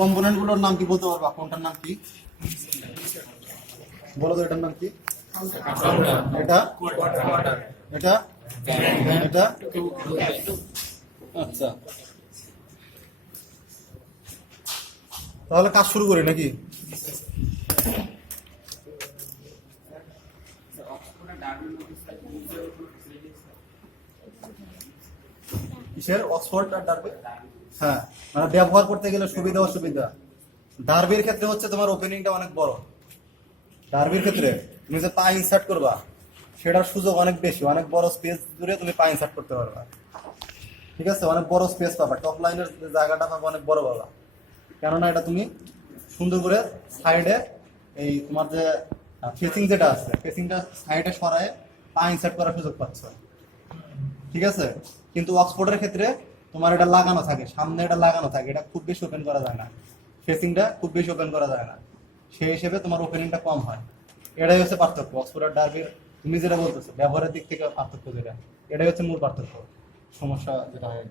Component গুলোর নাম কি বলতে পারবা? কোনটার নাম কি বলো তো, এটার নাম কি? এটা এটা এটা আচ্ছা, তাহলে কাজ শুরু করি নাকি? কিসের অক্সফোর্ড আর ডার্বি? হ্যাঁ, মানে ব্যবহার করতে গেলে সুবিধা অসুবিধা। ডার্বির ক্ষেত্রে হচ্ছে তোমার ওপেনিংটা অনেক বড়। ডার্বির ক্ষেত্রে তুমি যে পা ইনসার্ট করবা সেটার সুযোগ অনেক বেশি, অনেক বড় স্পেস জুড়ে তুমি পা ইনসার্ট করতে পারবা। ঠিক আছে, অনেক বড় স্পেস পাবা, টপ লাইনের জায়গাটা পাবা অনেক বড় পাবা। কেননা এটা তুমি সুন্দর করে সাইডে এই তোমার যে ফেসিং যেটা আছে ফেসিংটা সাইডে সরায় পা ইনসার্ট করার সুযোগ পাচ্ছ। ঠিক আছে, কিন্তু অক্সফোর্ডের ক্ষেত্রে তোমার এটা লাগানো থাকে, সামনে এটা লাগানো থাকে, এটা খুব বেশি ওপেন করা যায় না, ফেসিংটা খুব বেশি ওপেন করা যায় না, সেই হিসেবে তোমার ওপেনিংটা কম হয়। এটাই হচ্ছে পার্থক্য অক্সফোর্ড আর ডার্বির। তুমি যেটা বলতেছো ব্যবহারের দিক থেকে পার্থক্য যেটা, এটাই হচ্ছে মূল পার্থক্য, সমস্যা যেটা হয়।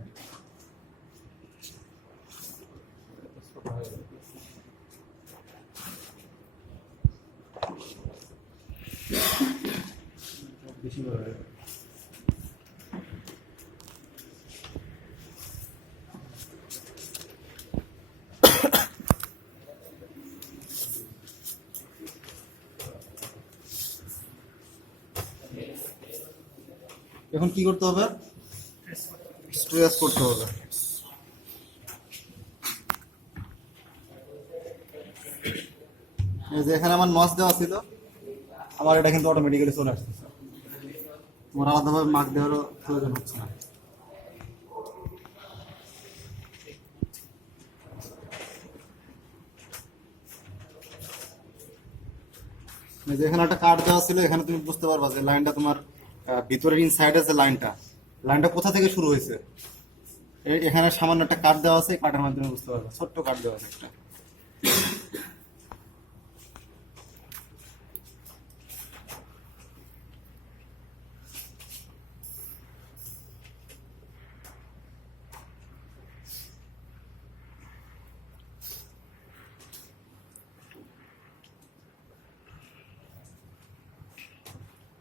বেশি করে এখন কি করতে হবে? স্ট্রেস করতে হবে। এই যে এখানে আমার নচ দেওয়া ছিল, আমার এটা কিন্তু অটোমেটিক্যালি চলে আসতেছে, তোমার আলাদাভাবে মার্ক দেওয়ারও প্রয়োজন হচ্ছে না। এই যে এখানে একটা কাট দেওয়া ছিল, এখানে তুমি বুঝতে পারবা যে লাইনটা তোমার ভিতরের ইনসাইডের যে লাইনটা কোথা থেকে শুরু হয়েছে। এখানে সামান্য একটা কাট দেওয়া আছে, কাটের মাধ্যমে বুঝতে পারবা, ছোট্ট কাট দেওয়া আছে একটা।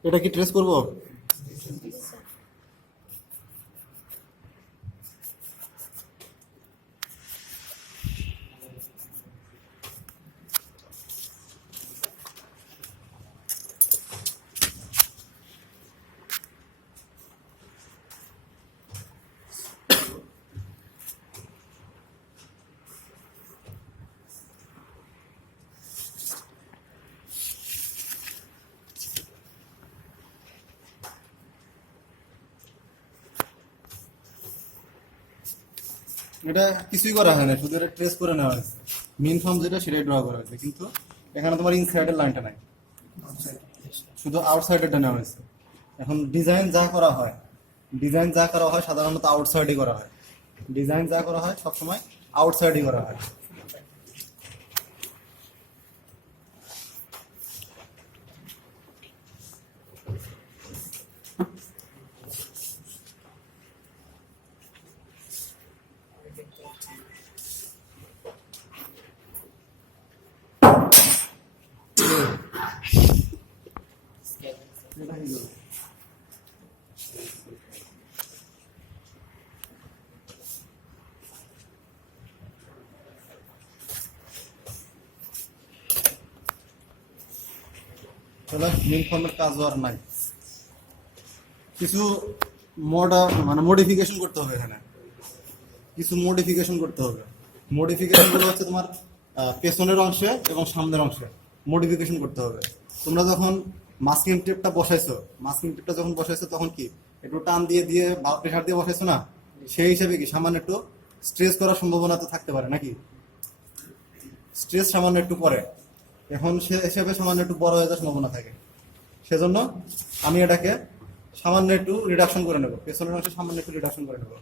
এটা কি ট্রেস করবো? এটা কিছুই করা হয় না, শুধু এটা ট্রেস করে নেওয়া হয়েছে, মেইন ফর্ম যেটা সেটাই ড্র করা হয়েছে, কিন্তু এখানে তোমার ইনসাইডের লাইনটা নাই, শুধু আউটসাইডেরটা নেওয়া হয়েছে। এখন ডিজাইন যা করা হয় সাধারণত আউটসাইডে করা হয়, ডিজাইন যা করা হয় সবসময় আউটসাইডে করা হয়। মেইন ফর্মের কাজ আর নাই, কিছু মডিফিকেশন করতে হবে এখানে, কিছু মডিফিকেশন করতে হবে। মডিফিকেশন গুলো হচ্ছে তোমার পেছনের অংশে এবং সামনের অংশে মডিফিকেশন করতে হবে। তোমরা যখন মাস্কিং টেপটা বসাইছো তখন কি একটু টান দিয়ে দিয়ে বা প্রেসার দিয়ে বসাইছো না, সেই হিসেবে কি সামান্য একটু স্ট্রেস করার সম্ভাবনা তো থাকতে পারে নাকি? স্ট্রেস সামান্য একটু পরে, এখন সে হিসেবে সামান্য একটু বড় হয়ে যাওয়ার সম্ভাবনা থাকে। সেজন্য আমি এটাকে সামান্য একটু রিডাকশন করে নেবো, পেছনের অংশে সামান্য একটু রিডাকশন করে নেবো,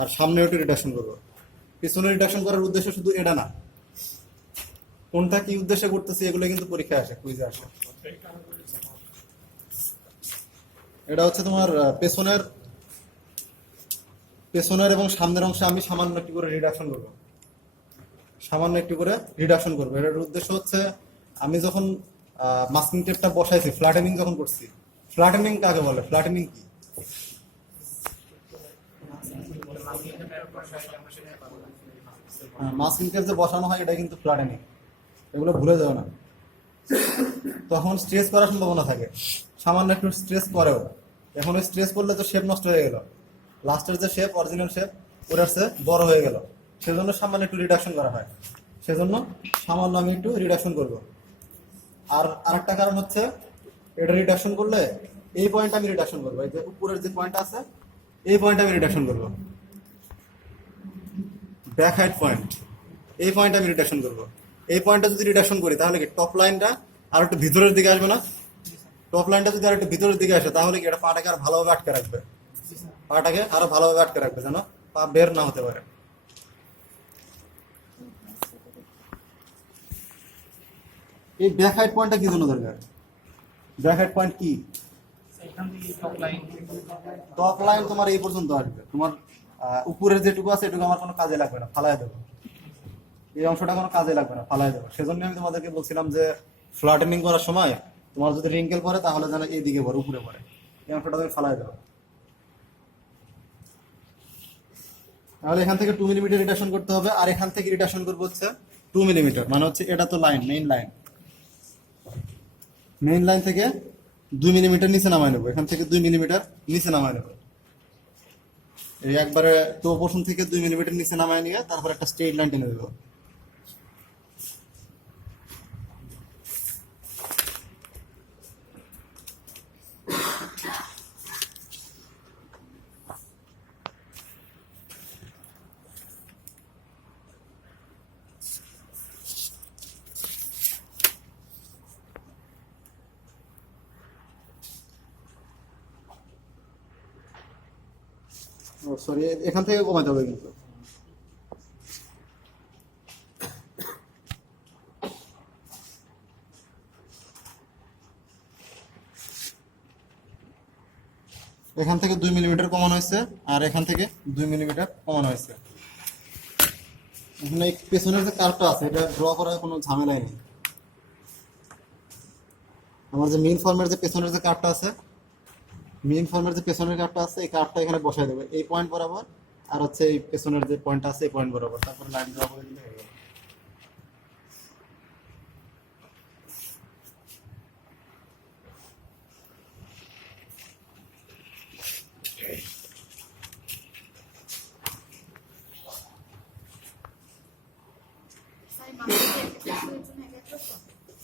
আর সামনে একটু রিডাকশন করবো। পেছনে রিডাকশন করার উদ্দেশ্য শুধু এটা না, কোনটা কি উদ্দেশ্যে করতেছি এগুলো কিন্তু পরীক্ষায় আসে, কুইজে আসে। এটা হচ্ছে তোমার পেছনের এবং সামনের অংশে আমি সামান্য একটু করে রিডাকশন করবো, সামান্য একটু করে রিডাকশন করবো। এটার উদ্দেশ্য হচ্ছে আমি যখন মাস্কিং টেপটা বসাইছি, ফ্ল্যাটেনিং যখন করছি, ফ্ল্যাটেনিং কাকে বলে, ফ্ল্যাটেনিং কি? মাস্কিং টেপ যে বসানো হয় এটা কিন্তু ফ্ল্যাটেনিং, এগুলো ভুলে যাও না। তখন স্ট্রেস করার সম্ভাবনা থাকে, সামান্য একটু স্ট্রেস করেও। এখন ওই স্ট্রেস করলে তো শেপ নষ্ট হয়ে গেল, লাস্টের যে শেপ, অরিজিনাল শেপ, ওটার চেয়ে বড় হয়ে গেল। সেজন্য সামান্য একটু রিডাকশন করা হয়, সেজন্য সামান্য আমি একটু রিডাকশন করব। আর আরেকটা কারণ হচ্ছে এটা রিডাকশন করলে এই পয়েন্ট আমি রিডাকশন করবো, এই যে উপরের যে পয়েন্ট আছে এই পয়েন্ট আমি রিডাকশন করবো, ব্যাক হাইট পয়েন্ট, এই পয়েন্ট আমি রিডাকশন করবো। এই পয়েন্টটা যদি রিডাকশন করি তাহলে কি টপ লাইনটা আর একটু ভিতরের দিকে আসবে না? টপ লাইনটা যদি আর একটু ভিতরের দিকে আসে তাহলে কি এটা পাটাকে আর ভালোভাবে আটকে রাখবে, পাটাকে আরো ভালোভাবে আটকে রাখবে যেন পা বের না হতে পারে। এই ব্যাক হাইট পয়েন্টটা কি জন্য দরকার? ব্যাক হাইট পয়েন্ট কি? টপ লাইন তোমার এই পর্যন্ত আসবে, তোমার উপরের যেটুকু আছে এটুকু আমার কোনো কাজে লাগবে না, ফালাই দেবো। এই অংশটা কোনো কাজে লাগবে না, ফালাই দেবো। সেজন্য আমি তোমাদেরকে বলছিলাম যে ফ্ল্যাটেনিং করার সময় তোমার যদি রিঙ্কেল পরে তাহলে যেন এইদিকে পড়ে, উপরে পড়ে, এই অংশটা তুমি ফালাই দেবো। তাহলে এখান থেকে 2 মিলিমিটার রিডাকশন করতে হবে, আর এখান থেকে রিডাকশন করবো হচ্ছে 2 মিলিমিটার। মানে হচ্ছে এটা তো line, main line, main line থেকে 2 মিলিমিটার নিচে নামায় নেবো, এখান থেকে 2 মিলিমিটার নিচে নামায় নেবো। এই একবারে তো পোর্শন থেকে 2 মিলিমিটার নিচে নামায় নিয়ে তারপর একটা স্ট্রেট লাইন টেনে দেবো। সরি, এখান থেকে কমাতে হবে কিন্তু। এখান থেকে 2 মিলিমিটার কমানো হয়েছে, আর এখান থেকে 2 মিলিমিটার কমানো হয়েছে। এখানে এই পেছনের যে কার্ভটা আছে এটা ড্র করার কোনো ঝামেলাই নেই। আমার যে মেইন ফর্মের যে পেছনের যে কার্ভটা আছে, মেইন ফর্মের যে পেছনের কার্ভটা আছে, এই কার্ভটা এখানে বসাই দেবে এই পয়েন্ট বরাবর, আর হচ্ছে এই পেছনের যে পয়েন্ট আছে এই পয়েন্ট বরাবর, তারপর লাইন ড্র করে দিলে হয়ে গেল।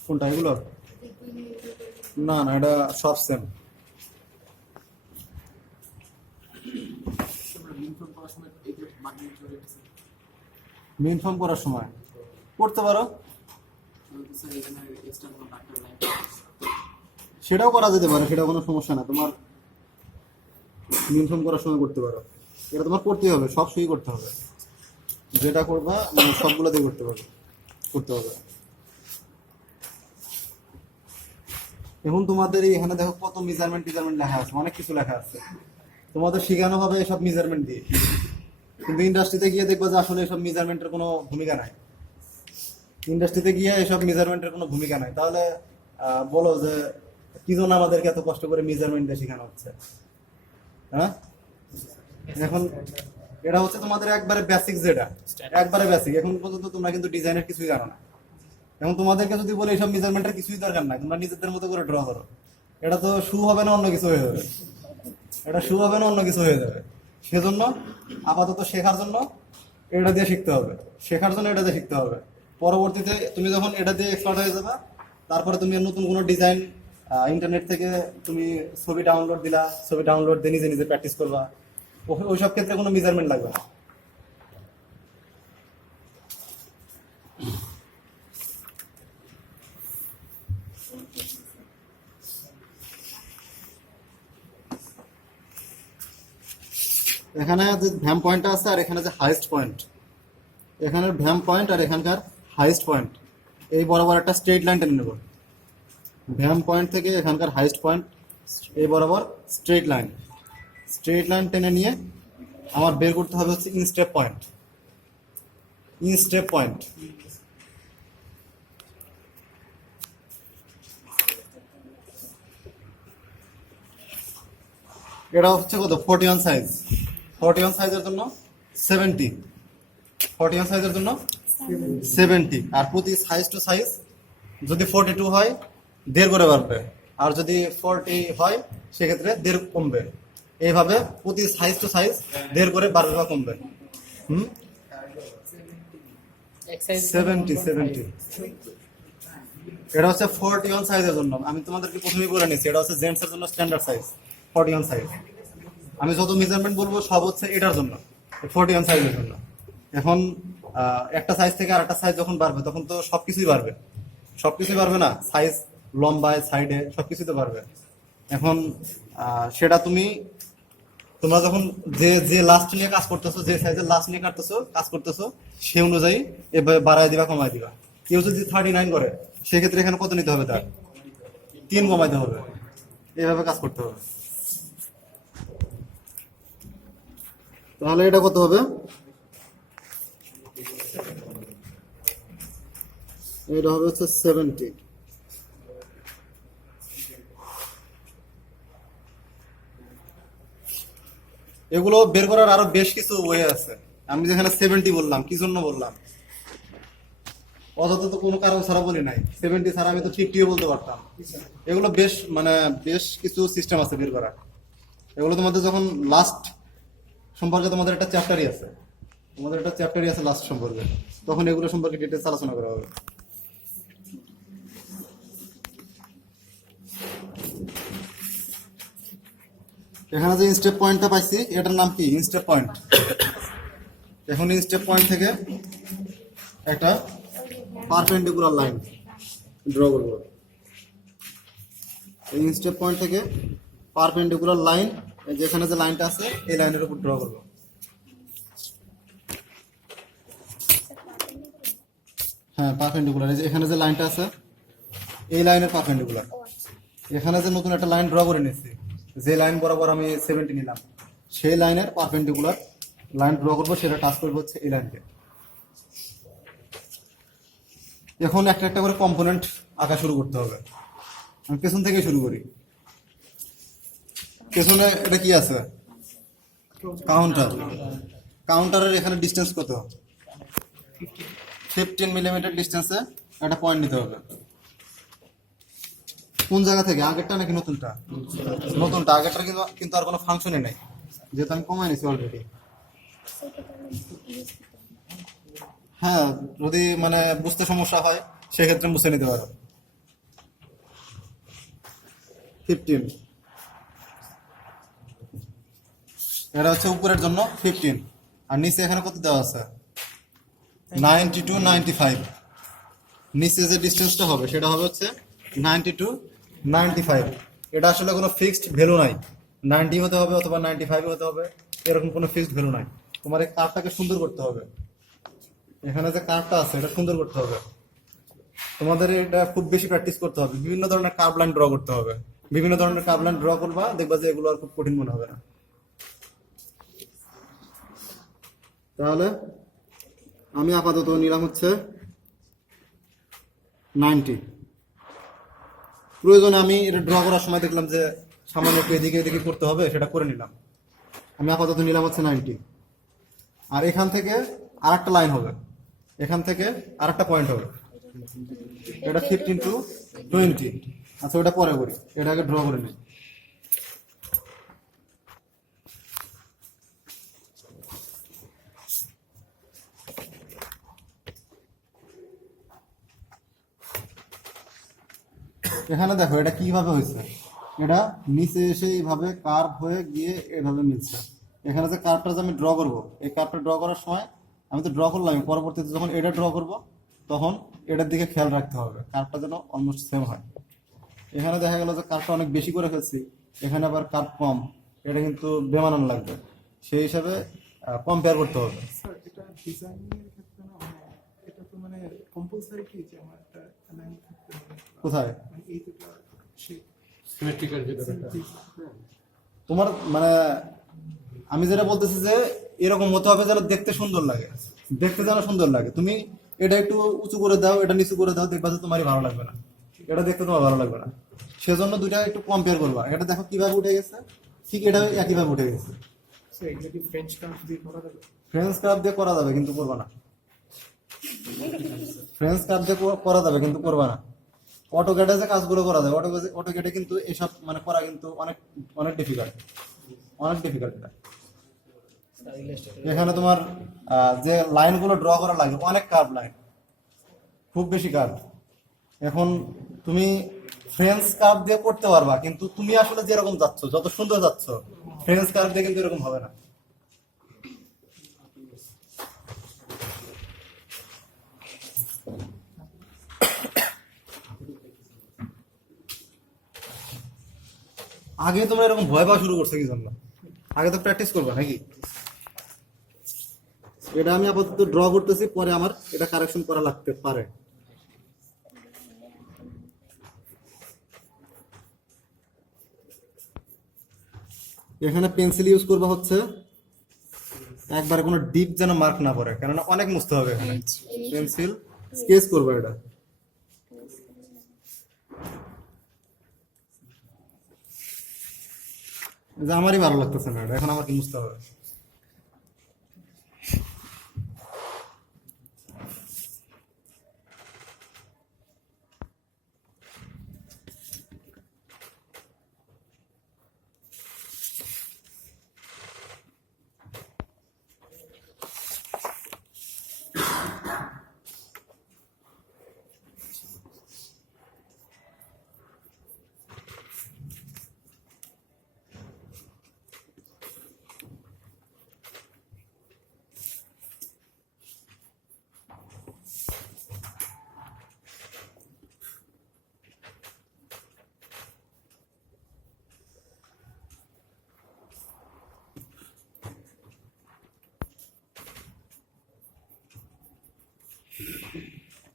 কোনটা এগুলো? না না, এটা সব সেম। মেইন ফর্ম করার সময় করতে পারো, সেটাও করা যেতে পারে, সেটা কোনো সমস্যা না। তোমার মেইন ফর্ম করার সময় করতে পারো, এটা তোমার করতেই হবে, সব সুই করতে হবে, যেটা করবা মানে সবগুলো দিয়ে করতে পারবে, করতে হবে। এখন তোমাদের এখানে দেখো কত মেজারমেন্ট লেখা আছে, অনেক কিছু লেখা আছে, তোমাদের শেখানো হবে এসব মেজারমেন্ট দিয়ে। কিন্তু ইন্ডাস্ট্রিতে গিয়ে দেখবা যে আসলে এসব মেজারমেন্টের কোনো ভূমিকা নাই, ইন্ডাস্ট্রিতে গিয়ে এসব মেজারমেন্টের কোনো ভূমিকা নাই। তাহলে বলো যে কি জন্য আমাদেরকে এত কষ্ট করে মেজারমেন্ট দিয়ে শেখানো হচ্ছে? হ্যাঁ, এখন এটা হচ্ছে তোমাদের একবারে বেসিক, যেটা একবারে বেসিক। এখন পর্যন্ত তোমরা কিন্তু ডিজাইনের কিছুই জানো না। এখন তোমাদেরকে যদি বলে এইসব মেজারমেন্টের কিছুই দরকার নাই, তোমরা নিজেদের মতো করে ড্র করো, এটা তো শু হবে না, অন্য কিছু হয়ে যাবে, এটা শু হবে না, অন্য কিছু হয়ে যাবে। সেজন্য আপাতত শেখার জন্য এটা দিয়ে শিখতে হবে, শেখার জন্য এটা দিয়ে শিখতে হবে। পরবর্তীতে তুমি যখন এটা দিয়ে এক্সপার্ট হয়ে যাবে, তারপরে তুমি নতুন কোনো ডিজাইন ইন্টারনেট থেকে তুমি ছবি ডাউনলোড দিলা, ছবি ডাউনলোড দিয়ে নিজে নিজে প্র্যাকটিস করবা, ওইসব ক্ষেত্রে কোনো মেজারমেন্ট লাগবে না। এখানে যে ভ্যাম পয়েন্টটা আছে আর এখানে যে হাইস্ট পয়েন্ট, এখানের ভ্যাম পয়েন্ট আর এখানকার হাইস্ট পয়েন্ট, এই বরাবর একটা স্ট্রেট লাইন টেনে নেব। ভ্যাম পয়েন্ট থেকে এখানকার হাইস্ট পয়েন্ট এই বরাবর স্ট্রেট লাইন টেনে নিয়ে আমার বের করতে হবে হচ্ছে ইনস্টেপ পয়েন্ট। ইনস্টেপ পয়েন্ট। এটা হচ্ছে কত 41 সাইজ, 41 সাইজের জন্য 70, 41 সাইজের জন্য 70। আর প্রতি সাইজ টু সাইজ যদি 42 হয় 1.5 করে বাড়বে, আর যদি 40 হয় সেক্ষেত্রে 1.5 কমবে। এইভাবে প্রতি সাইজ টু সাইজ 1.5 করে বাড়বে বা কমবে। 70 এটা হচ্ছে 41 সাইজের জন্য। আমি তোমাদেরকে প্রথমেই বলে নিচ্ছি এটা হচ্ছে জেন্টস এর জন্য স্ট্যান্ডার্ড সাইজ 41 সাইজ। আমি যত মেজারমেন্ট বলবো সব হচ্ছে এটার জন্য, 41 সাইজের জন্য। এখন একটা সাইজ থেকে আরেকটা সাইজ যখন বাড়বে তখন তো সবকিছুই বাড়বে, সবকিছুই বাড়বে না, সাইজ লম্বায় সাইডে সবকিছুই তো বাড়বে। এখন সেটা তোমরা যখন যে লাস্ট নিয়ে কাজ করতেছো, যে সাইজের লাস্ট নিয়ে কাজ করতেছো সেই অনুযায়ী এভাবে বাড়ায় দিবা কমায় দিবা। কেউ যদি 39 করে সেক্ষেত্রে এখানে কত নিতে হবে, তার 3 কমাইতে হবে, এইভাবে কাজ করতে হবে। তাহলে এটা কত হবে, এটা হবে হচ্ছে 70। এগুলো বের করার আরো বেশ কিছু ওয়ে আছে। আমি যেখানে 70 বললাম কি জন্য বললাম, অযথা তো কোনো কারণ ছাড়া বলি নাই। 70 ছাড়া আমি তো 50ও বলতে পারতাম। এগুলো বেশ কিছু সিস্টেম আছে বের করার। এগুলো তোমাদের যখন লাস্ট সম্পর্কে তোমাদের একটা চ্যাপ্টারই আছে, লাস্ট সম্পর্কে, তখন এগুলো সম্পর্কে ডিটেলস আলোচনা করা হবে। এখানে যে ইনস্টেপ পয়েন্টটা পাইছি এটার নাম কি, ইনস্টেপ পয়েন্ট। এখন ইনস্টেপ পয়েন্ট থেকে একটা পারপেন্ডিকুলার লাইন ড্র করব। এই ইনস্টেপ পয়েন্ট থেকে পারপেন্ডিকুলার লাইন, যেখানে যে লাইনটা আছে এই লাইনের উপর ড্র করব। হ্যাঁ পারপেন্ডিকুলার, এখানে যে লাইনটা আছে এই লাইনের পারপেন্ডিকুলার। এখানে যে নতুন একটা লাইন ড্র করে নিচ্ছি, যে লাইন বরাবর আমি 70 নিলাম সেই লাইনের পারপেন্ডিকুলার লাইন ড্র করবো, সেটা টাচ করবো হচ্ছে এই লাইনকে। এখন একটা একটা করে কম্পোনেন্ট আঁকা শুরু করতে হবে। আমি পেছন থেকে শুরু করি। পেছনে এটা কি আছে, কাউন্টার। কাউন্টারের এখানে ডিস্টেন্স কত, 15 মিলিমিটার ডিস্টেন্সে একটা পয়েন্ট নিতে হবে। কোন জায়গা থেকে, আগেরটা নাকি নতুনটা? নতুনটা। আগেরটা কিন্তু আর কোনো ফাংশনই নেই, যেহেতু আমি কমাই নিছি অলরেডি। হ্যাঁ যদি মানে বুঝতে সমস্যা হয় সেক্ষেত্রে মুছে নিতে পারো। 15 এটা হচ্ছে উপরের জন্য 15, আর নিচে এখানে কত দেওয়া আছে 92 95। নিচে যে ডিস্টেন্সটা হবে সেটা হবে হচ্ছে 92 95। এটা আসলে কোনো ফিক্সড ভ্যালু নাই, 90 হতে হবে অথবা 95 হতে হবে, এরকম কোনো ফিক্সড ভ্যালু নাই। তোমার এই কার্ভটাকে সুন্দর করতে হবে, এখানে যে কার্ভটা আছে এটা সুন্দর করতে হবে। তোমাদের এটা খুব বেশি প্র্যাকটিস করতে হবে, বিভিন্ন ধরনের কার্ভ লাইন ড্র করতে হবে। বিভিন্ন ধরনের কার্ভ লাইন ড্র করবা, দেখবা যে এগুলো আর খুব কঠিন মনে হবে না। তাহলে আমি আপাতত নিলাম হচ্ছে 90। প্রয়োজনে আমি এটা ড্র করার সময় দেখলাম যে সামান্য একটু এদিকে এদিকে করতে হবে, সেটা করে নিলাম। আমি আপাতত নিলাম হচ্ছে 90। আর এখান থেকে আর একটা লাইন হবে, এখান থেকে আর একটা পয়েন্ট হবে, এটা 15 to 20। আচ্ছা ওটা পরে করি, এটা আগে ড্র করে নিই। এখানে দেখো এটা কিভাবে হয়েছে, এটা নিচে এসে এইভাবে কার্ভ হয়ে গিয়ে এভাবে মিলছে। এখানে যে কার্ভটা যে আমি ড্র করবো, এই কার্ভটা ড্র করার সময় আমি তো ড্র করলাম, পরবর্তীতে যখন এটা ড্র করব তখন এটার দিকে খেয়াল রাখতে হবে কার্ভটা যেন অলমোস্ট সেম হয়। এখানে দেখা গেল যে কার্ভটা অনেক বেশি করে ফেলছি, এখানে আবার কার্ভ কম, এটা কিন্তু বেমানান লাগবে। সেই হিসাবে কম্পেয়ার করতে হবে। এটা ডিজাইনের ক্ষেত্রে না, এটা তো মানে কম্পালসারি কি যে আমার একটা লাইন থাকতে হবে, কোথায় মানে এই দুটো শেপ সিমেট্রিক্যাল ভিতরে তোমার মানে আমি যেটা বলতেছি যে এরকম হতে হবে যেন দেখতে সুন্দর লাগে। দেখতে যেন সুন্দর লাগে। তুমি এটা একটু উঁচু করে দাও, এটা নিচু করে দাও, দেখবা যে তোমারই ভালো লাগবে না, এটা দেখতে তোমার ভালো লাগবে না। সেজন্য দুইটা একটু কম্পেয়ার করবা। এটা দেখো কিভাবে উঠে গেছে, ঠিক এটা একইভাবে উঠে গেছে। So, এগুলো কি ফ্রেঞ্চ কার্ভ দিয়ে করা যাবে? ফ্রেঞ্চ কার্ভ দিয়ে করা যাবে কিন্তু করবা না। ফ্রেঞ্চ কার্ভ দিয়ে করা যাবে কিন্তু করবা না। অটোক্যাডে যে কাজগুলো করা যায়, অটোক্যাডে কিন্তু এসব মানে করা কিন্তু অনেক অনেক ডিফিকাল্ট, অনেক ডিফিকাল্ট। এটা এখানে তোমার যে লাইনগুলো ড্র করা লাগে অনেক কার্ভ লাইন, খুব বেশি কার্ভ। এখন তুমি ফ্রেঞ্চ কার্ভ দিয়ে করতে পারবা, কিন্তু তুমি আসলে যেরকম যাচ্ছ, যত সুন্দর যাচ্ছ, ফ্রেঞ্চ কার্ভ দিয়ে কিন্তু এরকম হবে না। আগে তোমরা এরকম ভয় পাওয়া শুরু করছো কি জন্য? আগে তো প্র্যাকটিস করবা নাকি? এটা আমি আপাতত ড্র করতেছি, পরে আমার এটা কারেকশন করা লাগতে পারে। এখানে পেন্সিল ইউজ করবা হচ্ছে একবারে কোনো ডিপ যেন মার্ক না পড়ে, কেননা অনেক মুছতে হবে। এখানে পেন্সিল স্কেচ করবা এটা। যে আমারই ভালো লাগতেছে না এটা, এখন আমার কি মুছতে হবে।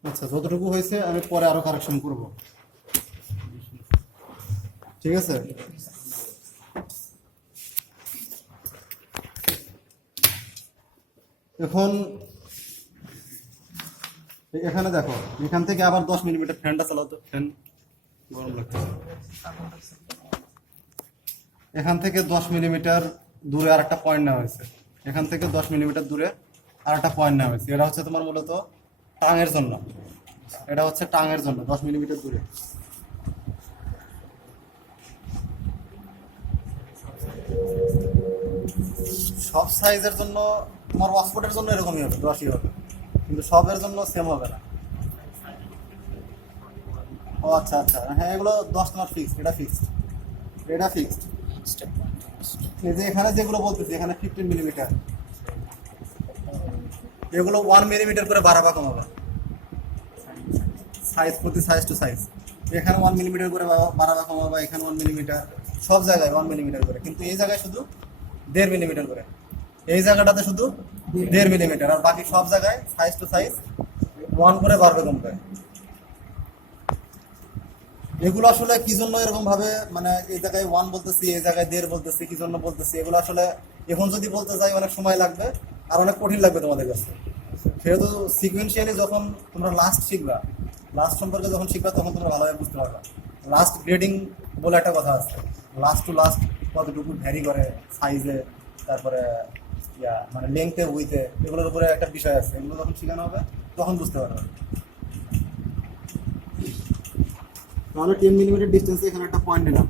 আচ্ছা, যতটুকু হয়েছে আমি পরে আরো কারেকশন করব, ঠিক আছে? এখন এখানে দেখো, এখান থেকে আবার 10 মিলিমিটার ফ্যানটা চালাও তো, ফ্যান গরম লাগছে। এখান থেকে 10 মিলিমিটার দূরে আর একটা পয়েন্ট নেওয়া হয়েছে, এখান থেকে 10 মিলিমিটার দূরে আর একটা পয়েন্ট নেওয়া হয়েছে। এটা হচ্ছে তোমার মূলত টাঙের জন্য, এটা হচ্ছে টাঙের জন্য 10 মিলিমিটার দূরে। সব সাইজের জন্য তোমার অক্সফোর্ডের জন্য এরকমই হবে, 10ই হবে, কিন্তু সবের জন্য সেম হবে না। ও আচ্ছা আচ্ছা, হ্যাঁ এগুলো 10 তোমার ফিক্সড, এটা ফিক্সড, এটা ফিক্সড। এই যে এখানে যেগুলো বলতেছি, এখানে 15 মিলিমিটার, এগুলো 1 মিলিমিটার করে বাড়াবা কমাবা, সাইজ প্রতি সাইজ টু সাইজ। এখানে 1 মিলিমিটার করে বাড়াবা কমাবা, এখানে 1 মিলিমিটার, সব জায়গায় 1 মিলিমিটার করে, কিন্তু এই জায়গায় শুধু 1.5 মিলিমিটার করে, এই জায়গাটাতে শুধু 1.5 মিলিমিটার, আর বাকি সব জায়গায় সাইজ টু সাইজ 1 করে বাড়বে কমবে। এগুলো আসলে কি জন্য এরকম ভাবে, মানে এই জায়গায় 1 বলতেছি, এই জায়গায় 1.5 বলতেছি, কি জন্য বলতেছি, এগুলো আসলে এখন যদি বলতে যাই অনেক সময় লাগবে আর অনেক কঠিন লাগবে তোমাদের কাছে। সেহেতু সিকুয়েন্সিয়ালি যখন তোমরা লাস্ট শিখবা, লাস্ট সম্পর্কে যখন শিখবা, তখন তোমরা ভালোভাবে বুঝতে পারবা। লাস্ট গ্রেডিং বলে একটা কথা আছে, লাস্ট টু লাস্ট কতটুকু ভ্যারি করে সাইজে, তারপরে মানে লেংথে, উইথে, এগুলোর উপরে একটা বিষয় আছে। এগুলো যখন শেখানো হবে তখন বুঝতে পারবে। তাহলে 10 মিলিমিটার ডিস্টেন্সে এখানে একটা পয়েন্ট নিলাম।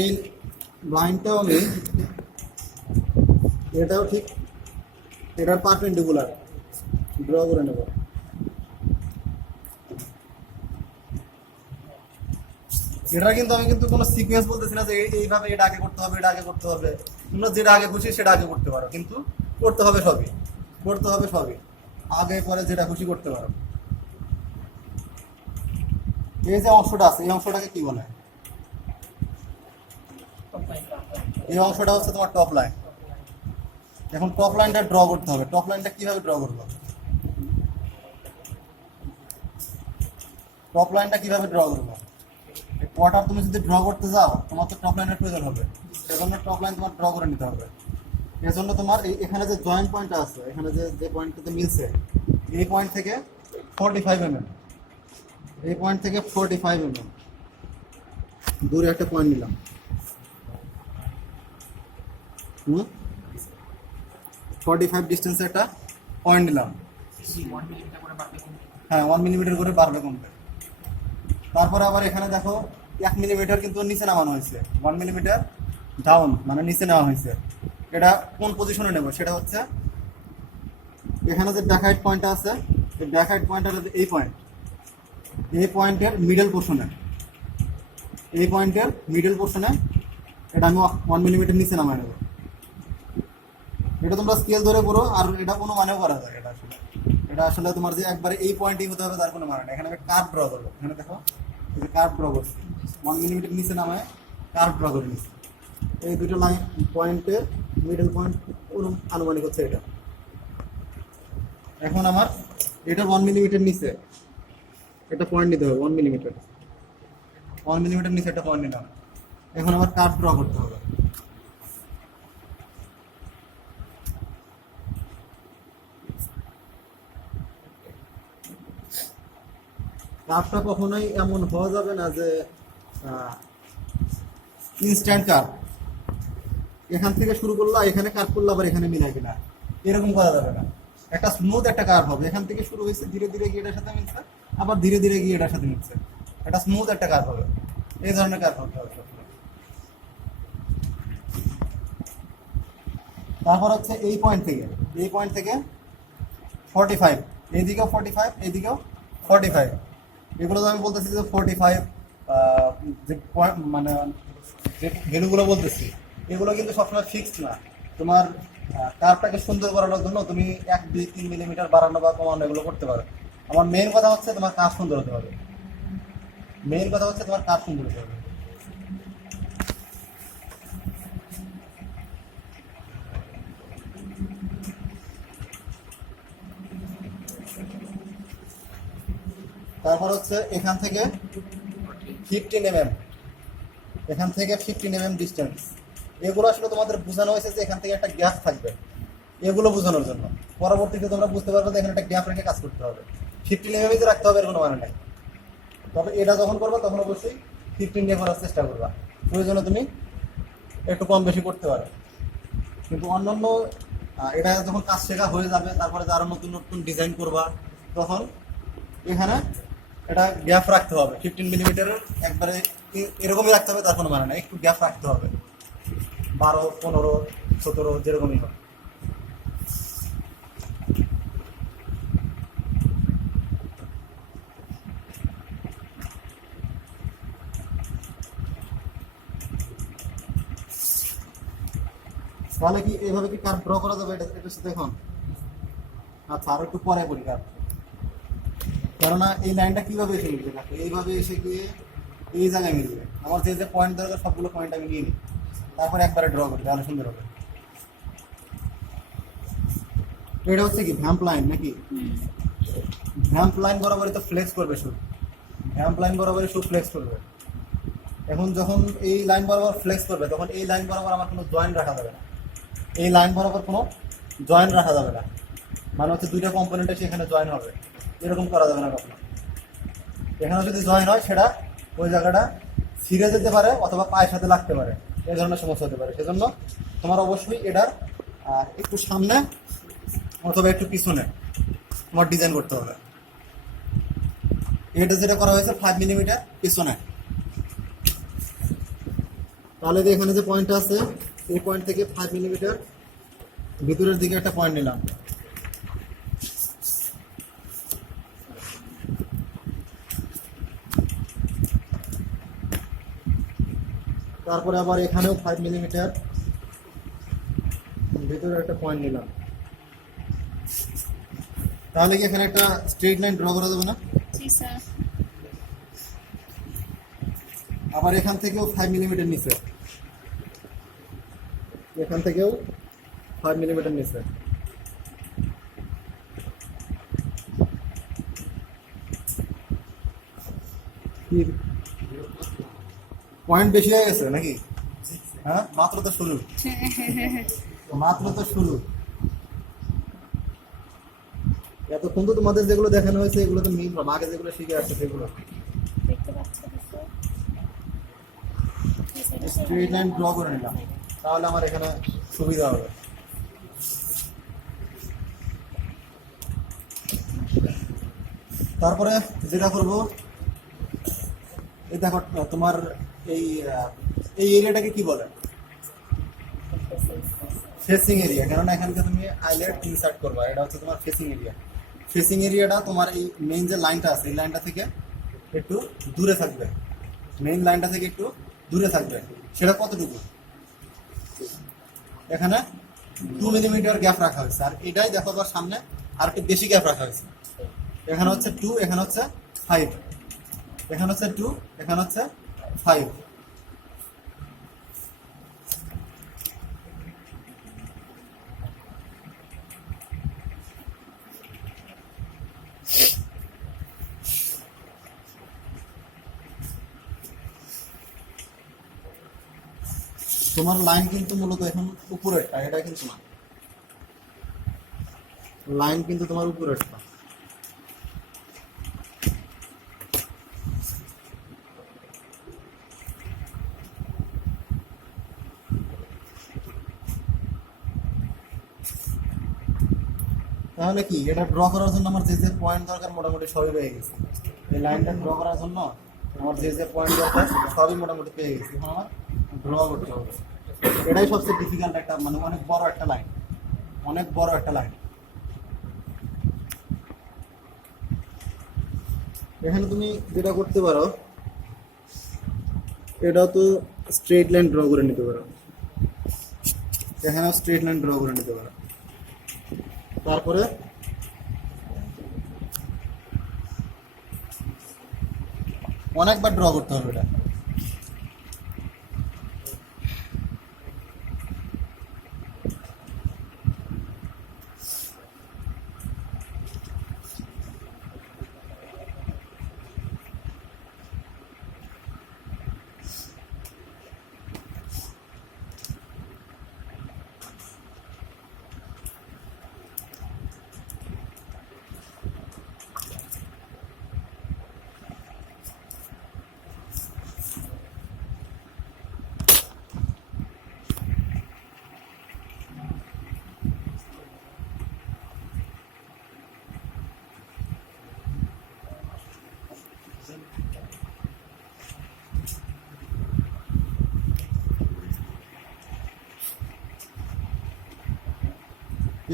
এই লাইনটাও আমি, এটাও ঠিক এটার পারপেন্ডিকুলার ড্র করে নেব। এটা কিন্তু আমি কিন্তু কোনো সিকোয়েন্স বলতেছি না যে এইভাবে এটা আগে করতে হবে, এটা আগে করতে হবে। তোমরা যেটা আগে খুশি সেটা আগে করতে পারো, কিন্তু করতে হবে সবই, করতে হবে সবই, আগে পরে যেটা খুশি করতে পারো। এই যে অংশটা আছে, এই অংশটাকে কি বলে? এই অংশটা হচ্ছে তোমার টপ লাইন। এখন টপ লাইনটা ড্র করতে হবে। টপ লাইনটা কিভাবে ড্র করবো? টপ লাইনটা কিভাবে ড্র করবো? কোয়ার্টার তুমি যদি ড্র করতে যাও তোমার তো টপ লাইনের প্রয়োজন হবে, সেজন্য টপ লাইন তোমার ড্র করে নিতে হবে। এর জন্য তোমার এখানে যে জয়েন্ট পয়েন্টটা আছে, এখানে যে পয়েন্টটাতে মিলছে, এই পয়েন্ট থেকে 45 mm, এই পয়েন্ট থেকে 45 mm দূরে একটা পয়েন্ট নিলাম। 45 ডিস্টেন্সে একটা পয়েন্ট নিলাম। হ্যাঁ 1 মিলিমিটার করে বাড়বে কমবে। তারপরে আবার এখানে দেখো 1 মিলিমিটার কিন্তু নিচে নামানো হয়েছে, 1 মিলিমিটার ডাউন মানে নিচে নেওয়া হয়েছে। এটা কোন পজিশনে নেব সেটা হচ্ছে এখানে যে ব্যাকহাইট পয়েন্টটা আছে, এই ব্যাকহাইট পয়েন্টটা এই পয়েন্ট, এই পয়েন্টের মিডল পোর্শনে, এই পয়েন্টের মিডল পোর্শনে এটা আমি 1 মিলিমিটার নিচে নামায় নেব। এটা তোমরা স্কেল ধরে করো, আর এটা কোনো মানেও করা যায়। এটা আসলে তোমার যে একবারে এই পয়েন্টই হতে হবে তার কোনো মানে না। এখানে আমি কার্ভ ড্র করবো, এখানে দেখো এই যে কার্ভ ড্র করছি, 1 মিলিমিটার নিচে নামায় কার্ভ ড্র করে নিচ্ছি। এই দুটো লাইন পয়েন্টের মিডল পয়েন্ট আনুমানিক হচ্ছে এটা। এখন আমার এটা 1 মিলিমিটার নিচে একটা পয়েন্ট নিতে হবে, 1 মিলিমিটার, 1 মিলিমিটার নিচে একটা পয়েন্ট নিলাম। এখন আমার কার্ভ ড্র করতে হবে। কার্ভটা কখনোই এমন হওয়া যাবে না যে ইনস্ট্যান্ট কার্ভ, এখান থেকে শুরু করলো এখানে কার্ভ করলো আবার এখানে মিলাই কিনা, এরকম করা যাবে না। একটা স্মুথ একটা কার্ভ হবে, এখান থেকে শুরু হয়েছে ধীরে ধীরে গিয়ে এটার সাথে মিলছে, আবার ধীরে ধীরে গিয়ে এটার সাথে মিলছে, একটা স্মুথ একটা কার্ভ হবে। এই ধরনের কার্ভ হতে হবে সবসময়। তারপর হচ্ছে এই পয়েন্ট থেকে 45, এইদিকেও 45, এইদিকেও 45, এগুলো তো আমি বলতেছি যে 45 যে মানে যে ভ্যালুগুলো বলতেছি এগুলো কিন্তু সবসময় ফিক্সড না। তোমার কার্ভটাকে সুন্দর করানোর জন্য তুমি 1, 2, 3 মিলিমিটার বাড়ানো বা কমানো এগুলো করতে পারো। আমার মেইন কথা হচ্ছে তোমার কাজ সুন্দর হতে হবে, মেইন কথা হচ্ছে তোমার কাজ সুন্দর হতে হবে। তারপর হচ্ছে এখান থেকে 15 mm, এখান থেকে 15 mm ডিস্টেন্স, এগুলো আসলে তোমাদের বোঝানো হয়েছে যে এখান থেকে একটা গ্যাপ থাকবে, এগুলো বোঝানোর জন্য। পরবর্তীতে তোমরা বুঝতে পারবে যে এখানে একটা গ্যাপ রেখে কাজ করতে হবে। 15 mm যে রাখতে হবে এর কোনো মানে নাই। তবে এটা যখন করবা তখন অবশ্যই 15 নিয়ে করার চেষ্টা করবা, প্রয়োজনে তুমি একটু কম বেশি করতে পারো। কিন্তু অন্যান্য এটা যখন কাজ শেখা হয়ে যাবে, তারপরে আরো নতুন নতুন ডিজাইন করবা, তখন এখানে এটা গ্যাপ রাখতে হবে। 15 মিলিমিটারের একবারে এরকমই রাখতে হবে তার কোনো মানে না, একটু গ্যাপ রাখতে হবে, 12, 15, 17 যেরকমই হয়। তাহলে কি এইভাবে কি কার্ভ ড্র করা যাবে এটার সাথে এখন? আচ্ছা আরো একটু পরে বলি কার্ভ, কেননা এই লাইনটা কিভাবে এসে মিলবে, দেখো এইভাবে এসে গিয়ে এই জায়গায় মিলবে। আমার যে যে পয়েন্ট দরকার সবগুলো পয়েন্ট আমি নিয়ে নিই, তারপরে একবারে ড্র করি, তাহলে সুন্দর হবে। এটা হচ্ছে কি ভ্যাম্প লাইন নাকি? ভ্যাম্প লাইন বরাবরই তো ফ্লেক্স করবে শুধু, ভ্যাম্প লাইন বরাবরই শুধু ফ্লেক্স করবে। এখন যখন এই লাইন বরাবর ফ্লেক্স করবে তখন এই লাইন বরাবর আমার কোনো জয়েন্ট রাখা যাবে না, এই লাইন বরাবর কোনো জয়েন্ট রাখা যাবে না, মানে হচ্ছে দুইটা কম্পোনেন্টে সেখানে জয়েন হবে, এরকম করা যাবে না কখনো। এখানে যদি জয়েন হয় সেটা ওই জায়গাটা ছিঁড়ে যেতে পারে অথবা পায়ের সাথে লাগতে পারে, এই ধরনের সমস্যা হতে পারে। সেজন্য তোমার অবশ্যই এটার একটু সামনে অথবা একটু পিছনে তোমার ডিজাইন করতে হবে। এটা যেটা করা হয়েছে 5 মিলিমিটার পিছনে, তাহলে যে এখানে যে পয়েন্টটা আছে এই পয়েন্ট থেকে 5 মিলিমিটার ভিতরের দিকে একটা পয়েন্ট নিলাম। তারপরে আবার এখানেও 5 মিলিমিটার ভিতরে একটা পয়েন্ট নিলাম। তাহলে কি এখানে একটা স্ট্রেট লাইন ড্র করা যাবে না? জি স্যার। আবার এখান থেকেও 5 মিলিমিটার নিচে, এখান থেকেও 5 মিলিমিটার নিচে। পয়েন্ট বেশি হয়ে গেছে নাকি? হ্যাঁ, মাত্র তো শুরু, মাত্র তো শুরু। এতক্ষণ তো তোমাদের যেগুলো দেখানো হয়েছে এগুলো তো মিনিমাম আগে যেগুলো শিখে আসছে সেগুলো। দেখতে পাচ্ছ কিছু? স্ট্রেট লাইন ড্র করে নিলাম, তাহলে আমার এখানে সুবিধা হবে। তারপরে যেটা করবো, এই দেখো তোমার এই এই এরিয়াটাকে কি বলে? Facing area. কেননা এখানকে তুমি আইলেট ইনসার্ট করবা, এটা হচ্ছে তোমার ফেসিং এরিয়া। ফেসিং এরিয়াটা তোমার এই মেইন যে লাইনটা আছে এই লাইনটা থেকে একটু দূরে থাকবে, মেইন লাইনটা থেকে একটু দূরে থাকবে। সেটা কতটুকু? এখানে 2 মিলিমিটার গ্যাপ রাখা হয়েছে, আর এটাই দেখো তোমার সামনে আর একটু বেশি গ্যাপ রাখা হয়েছে। এখানে হচ্ছে 2, এখানে হচ্ছে 5, এখানে হচ্ছে 2, এখানে হচ্ছে 5। তোমার লাইন কিন্তু মূলত এখন উপরেরটা, এটা কিন্তু না, লাইন কিন্তু তোমার উপরেরটা। তাহলে কি এটা ড্র করার জন্য আমার যে যে পয়েন্ট দরকার মোটামুটি সবই পেয়ে গেছি। এই লাইনটা ড্র করার জন্য আমার যে যে পয়েন্ট দরকার সবই মোটামুটি পেয়ে গেছি। এখন আমার ড্র করতে হবে। এটাই সবচেয়ে ডিফিকাল্ট একটা, মানে অনেক বড় একটা লাইন, অনেক বড় একটা লাইন। এখানে তুমি যেটা করতে পারো, এটাও তো স্ট্রেট লাইন ড্র করে নিতে পারো, এখানেও স্ট্রেট লাইন ড্র করে নিতে পারো। তারপরে অনেকবার ড্র করতে হবে এটা।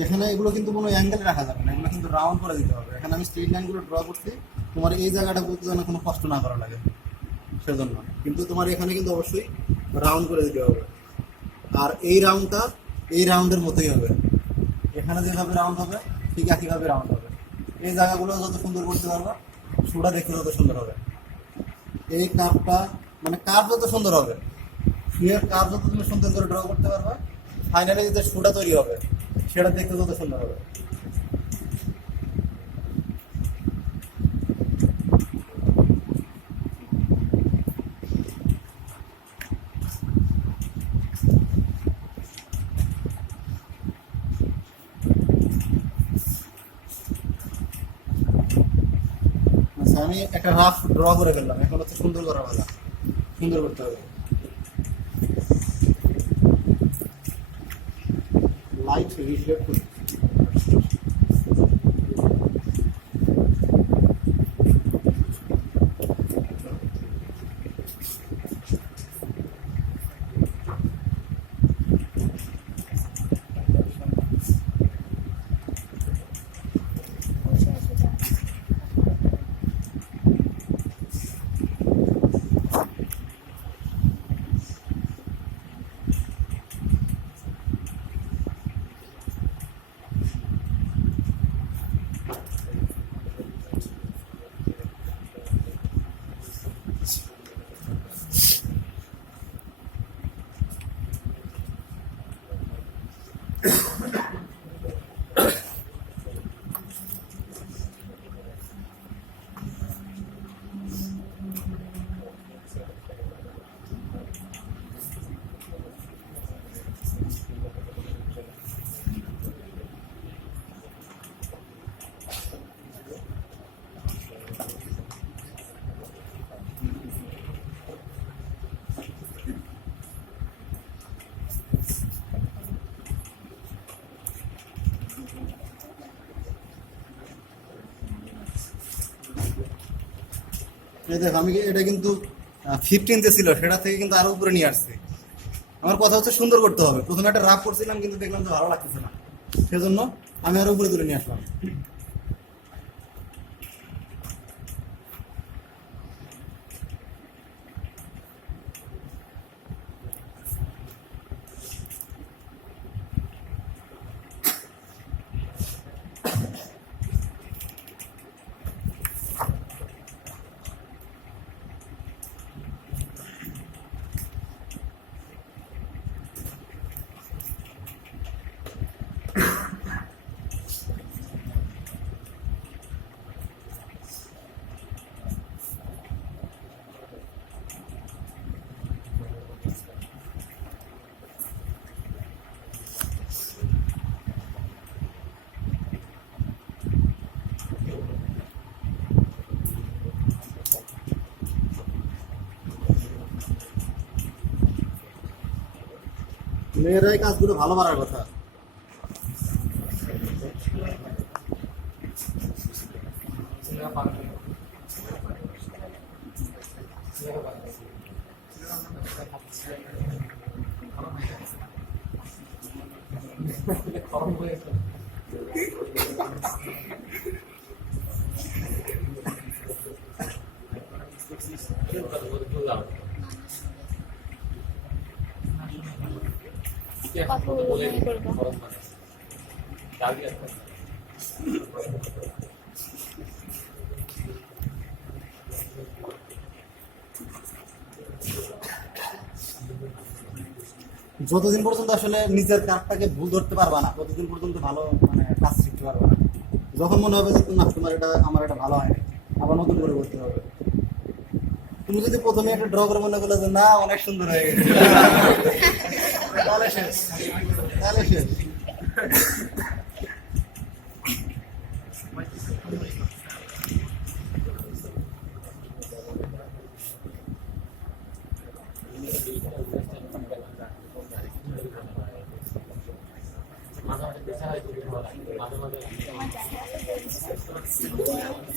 এখানে এগুলো কিন্তু কোনো অ্যাঙ্গেল রাখা যাবে না, এগুলো কিন্তু রাউন্ড করে দিতে হবে। এখানে আমি স্ট্রেট লাইনগুলো ড্র করছি তোমার এই জায়গাটা বলতে যেন কোনো কষ্ট না করা লাগে সেজন্য, কিন্তু তোমার এখানে কিন্তু অবশ্যই রাউন্ড করে দিতে হবে। আর এই রাউন্ডটা এই রাউন্ডের মতোই হবে, এখানে যেভাবে রাউন্ড হবে ঠিক একইভাবে রাউন্ড হবে। এই জায়গাগুলো যত সুন্দর করতে পারবা শুটা দেখতে যত সুন্দর হবে। এই কার্ভটা মানে কার্ভ যত সুন্দর হবে, শুয়ের কার্ভ যত তুমি সুন্দর করে ড্র করতে পারবা, ফাইনালি যে শুটা তৈরি হবে সেটা দেখতে যত সুন্দর হবে। আচ্ছা, আমি একটা রাফ ড্র করে ফেললাম, এখন হচ্ছে সুন্দর করা ভালো, সুন্দর করতে হবে। লাইট রিফ্লেক্ট করতে বসে আছে যা। এই দেখো আমি এটা কিন্তু 15 যে ছিল সেটা থেকে কিন্তু আরো উপরে নিয়ে আসছি। আমার কথা হচ্ছে সুন্দর করতে হবে। প্রথমে একটা রাফ করছিলাম কিন্তু দেখলাম যে ভালো লাগতেছে না, সেজন্য আমি আরো উপরে তুলে নিয়ে আসলাম। মেয়েরাই কাজগুলো ভালো পারার কথা। কত মনে করবো যতদিন পর্যন্ত আসলে নিজের কাজটাকে ভুল ধরতে পারবা না ততদিন পর্যন্ত ভালো মানে কাজ শিখতে পারবা না। যখন মনে হবে যে না তোমার এটা আমার এটা ভালো হয়নি, আবার নতুন করে করতে হবে। তুমি যদি প্রথমে একটা ড্র করে মনে করলে যে না অনেক সুন্দর হয়ে গেছে, তাহলে শেষ, তাহলে শেষ। তোমার জায়গা